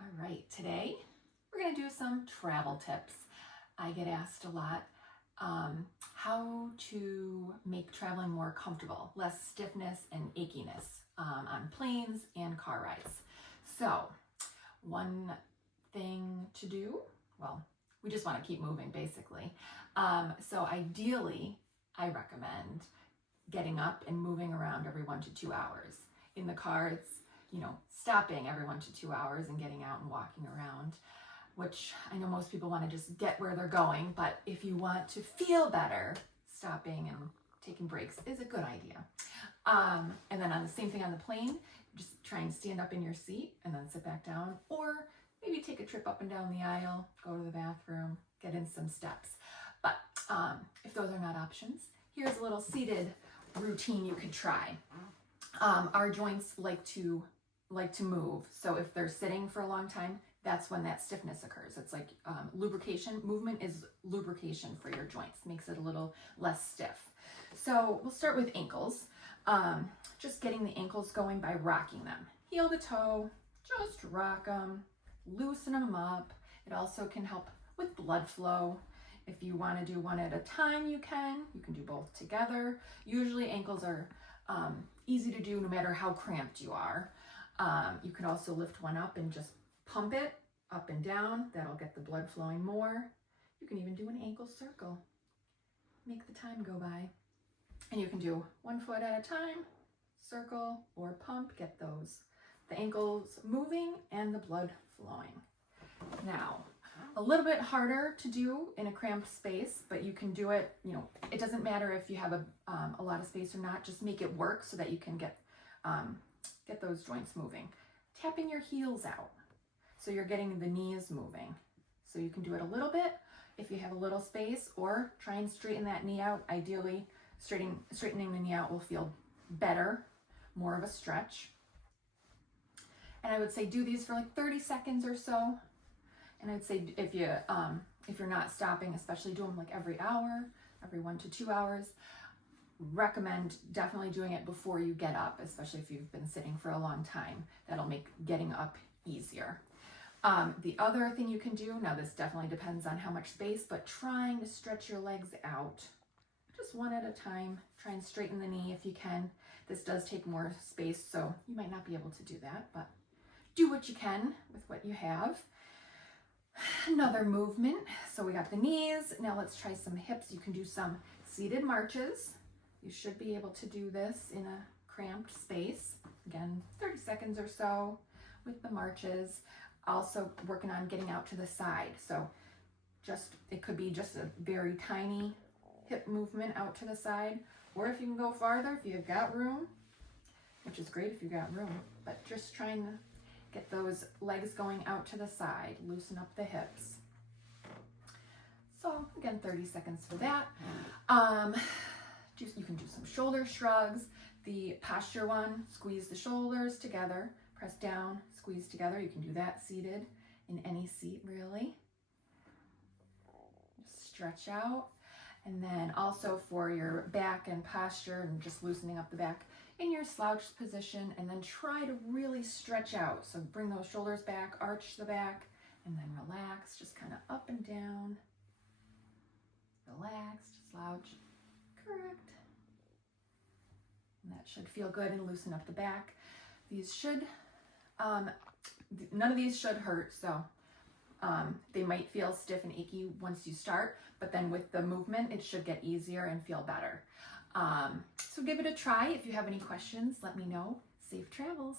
All right, today we're going to do some travel tips. I get asked a lot how to make traveling more comfortable, less stiffness and achiness on planes and car rides. So one thing to do, well, we just want to keep moving basically. So ideally, I recommend getting up and moving around every 1 to 2 hours. In the car, it's stopping every 1 to 2 hours and getting out and walking around, which I know most people want to just get where they're going, but if you want to feel better, stopping and taking breaks is a good idea. And then on the same thing on the plane, just try and stand up in your seat and then sit back down, or maybe take a trip up and down the aisle, go to the bathroom, get in some steps. But if those are not options, here's a little seated routine you could try. Our joints like to move, so if they're sitting for a long time, that's when that stiffness occurs. It's like lubrication. Movement is lubrication for your joints, makes it a little less stiff. So we'll start with ankles. Just getting the ankles going by rocking them. Heel to toe, just rock them, loosen them up. It also can help with blood flow. If you want to do one at a time, you can do both together. Usually ankles are easy to do no matter how cramped you are. You can also lift one up and just pump it up and down. That'll get the blood flowing more. You can even do an ankle circle. Make the time go by. And you can do 1 foot at a time, circle or pump, get the ankles moving and the blood flowing. Now, a little bit harder to do in a cramped space, but you can do it. It doesn't matter if you have a lot of space or not. Just make it work so that you can get those joints moving. Tapping your heels out, so you're getting the knees moving. So you can do it a little bit if you have a little space, or try and straighten that knee out. Ideally, straightening the knee out will feel better, more of a stretch. And I would say do these for like 30 seconds or so. And I'd say if you're not stopping, especially do them like every hour, every 1 to 2 hours. Recommend definitely doing it before you get up, especially if you've been sitting for a long time. That'll make getting up easier. The other thing you can do, now this definitely depends on how much space, but trying to stretch your legs out, just one at a time. Try and straighten the knee if you can. This does take more space, so you might not be able to do that, but do what you can with what you have. Another movement. So we got the knees. Now let's try some hips. You can do some seated marches. You should be able to do this in a cramped space. Again, 30 seconds or so with the marches. Also working on getting out to the side. So it could be just a very tiny hip movement out to the side. Or if you can go farther, if you've got room, which is great if you've got room, but just trying to get those legs going out to the side, loosen up the hips. So again, 30 seconds for that. You can do some shoulder shrugs. The posture one, squeeze the shoulders together, press down, squeeze together. You can do that seated in any seat really. Just stretch out. And then also for your back and posture and just loosening up the back, in your slouched position, and then try to really stretch out. So bring those shoulders back, arch the back, and then relax, just kind of up and down. Relaxed, slouch, correct. And that should feel good and loosen up the back. These should, none of these should hurt, so they might feel stiff and achy once you start, but then with the movement, it should get easier and feel better. So give it a try. If you have any questions, let me know. Safe travels.